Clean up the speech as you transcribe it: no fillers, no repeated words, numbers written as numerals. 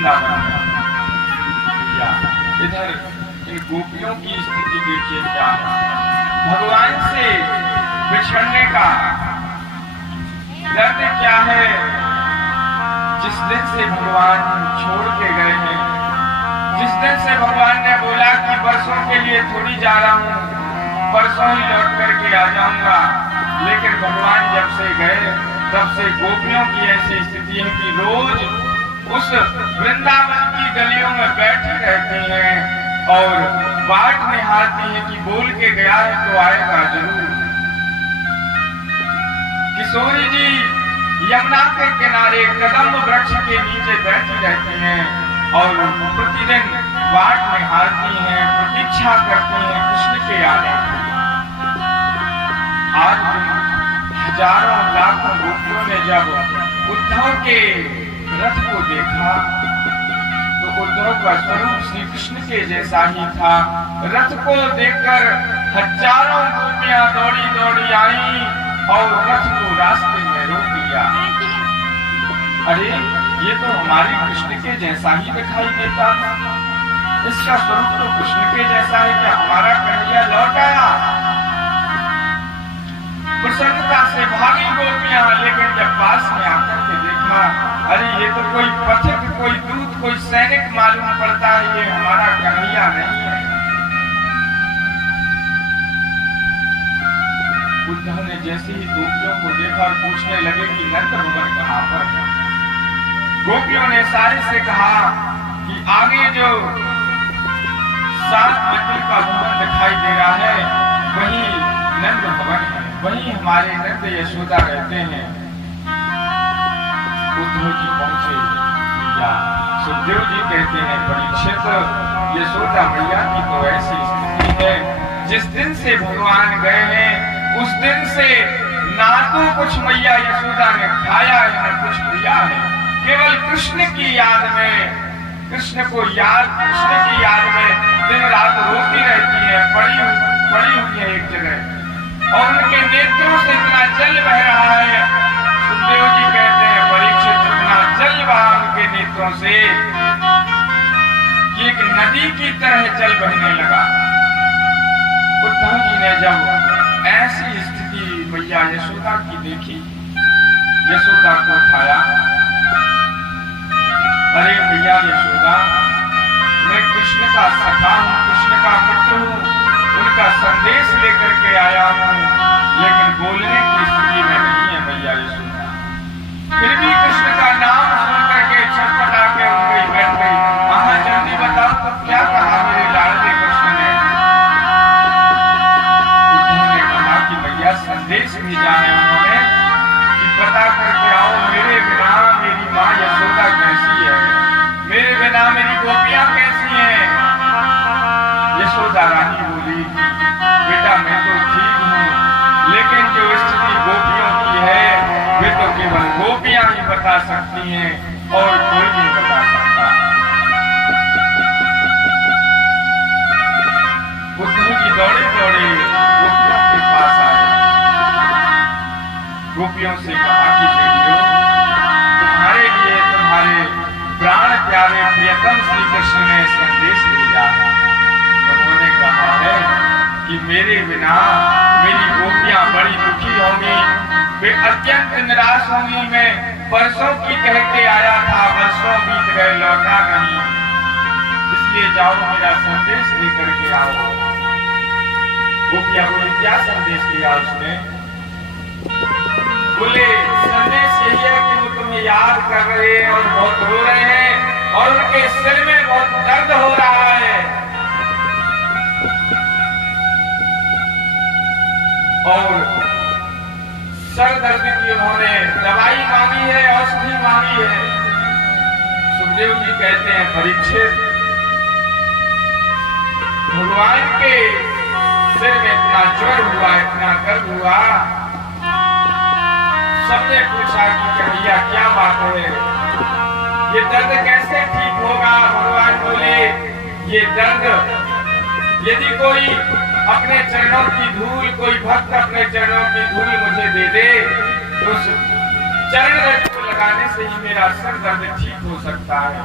वृंदावन में। इधर इन गोपियों की स्थिति देखिए क्या है। भगवान से बिछड़ने का दर्द क्या है। जिस दिन से भगवान छोड़ के गए हैं, जिस दिन से भगवान ने बोला कि बरसों के लिए थोड़ी जा रहा हूँ, परसों ही लौट करके आ जाऊंगा, लेकिन भगवान जब से गए तब से गोपियों की ऐसी स्थिति है कि रोज उस वृंदावन की गलियों में बैठी रहती हैं और बाट निहारती हैं कि बोल के गया है तो आएगा जरूर। किशोरी जी यमुना के किनारे कदम वृक्ष के नीचे बैठी रहती हैं और प्रतिदिन बाट निहारती हैं, प्रतीक्षा करती हैं कृष्ण के आने की। आज भी हजारों लाखों गोपियों ने जब उद्धव के रथ को देखा तो उद्धव का स्वरूप श्री कृष्ण के जैसा ही था। रथ को देखकर हजारों गोपियां दौड़ी दौड़ी आई और रथ को रास्ते में रोक लिया। अरे ये तो हमारे कृष्ण के जैसा ही दिखाई देता था, इसका स्वरूप तो कृष्ण के जैसा है, क्या हमारा कन्हैया लौट आया। प्रसन्नता से भागी गोपियां, लेकिन जब पास में आकर के देखा, अरे ये तो कोई पथिक, कोई दूत, कोई सैनिक मालूम पड़ता है, ये हमारा कन्हैया नहीं है। उद्धव ने जैसे ही गोपियों को देखा और पूछने लगे कि नंद भवन कहाँ पर है। गोपियों ने सारे से कहा कि आगे जो 7 मंजिल का भवन दिखाई दे रहा है वही नंद भवन है, वही हमारे नंद यशोदा रहते हैं। उद्धव जी पहुंचे या सुखदेव जी कहते हैं परीक्षित, यशोदा मैया की तो ऐसी स्थिति है जिस दिन से भगवान गए हैं उस दिन से ना तो कुछ मैया यशोदा ने खाया है ना कुछ पिया है, केवल कृष्ण की याद में, कृष्ण की याद में दिन रात रोती रहती है, पड़ी हुई है एक जगह और उनके नेत्रों से इतना जल बह रहा है। सुखदेव जी कहते हैं परीक्षित, इतना जल बहा उनके नेत्रों से कि एक नदी की तरह जल बहने लगा। उद्धव जी ने जब ऐसी स्थिति मैया यशोदा की देखी, यशोदा को उठाया, अरे भैया यशोदा, मैं कृष्ण का सखा हूँ, कृष्ण का मित्र हूँ, उनका संदेश लेकर के आया हूँ, लेकिन बोलने की स्थिति में नहीं है भैया यशोदा। फिर भी कृष्ण का नाम सुन करके छटपटा के उठ गई, बैठ गई। हाँ जल्दी बताओ तो क्या कहा मेरे लाडले कृष्ण ने। उद्धव ने कहा कि भैया संदेश भेजा है उन्होंने कि पता करके आओ मेरे बिना मेरी माँ यशोदा कैसी है, मेरे बिना मेरी गोपियां कैसी हैं। यशोदा रानी बोली, बेटा मैं तो ठीक हूँ, लेकिन जो स्थिति गोपियों की है वे तो केवल गोपियां ही बता सकती हैं और कोई नहीं बता सकता। उद्धव जी दौड़े दौड़े गोपियों के पास आए, गोपियों से कहा कि बेटियों, तुम्हारे लिए तुम्हारे प्राण प्यारे प्रियतम श्री कृष्ण ने संदेश भेजा है। उन्होंने कहा है कि मेरे बिना मेरी गोपियां बड़ी दुखी होंगी, वे अत्यंत निराश होंगी। मैं परसों की कह के आया था, वर्षों बीत गए लौटा नहीं, इसलिए जाओ मेरा संदेश लेकर के आओ। गोपियां बोली क्या संदेश लिया उसने। बोले संदेश यही है कि वो तुम्हें याद कर रहे हैं और बहुत रो रहे हैं और उनके सिर में बहुत दर्द हो रहा है और सर दर्द की उन्होंने दवाई मांगी है, औषधि मांगी है। सुखदेव जी कहते हैं परीक्षित, भगवान के सिर में इतना ज्वर हुआ, इतना दर्द हुआ, सबने पूछा कि कन्हैया क्या बात है, ये दर्द कैसे ठीक होगा। भगवान बोले ये दर्द यदि कोई अपने चरणों की धूल, कोई भक्त अपने चरणों की धूल मुझे दे दे तो उस चरण रज को लगाने से ही मेरा सर दर्द ठीक हो सकता है।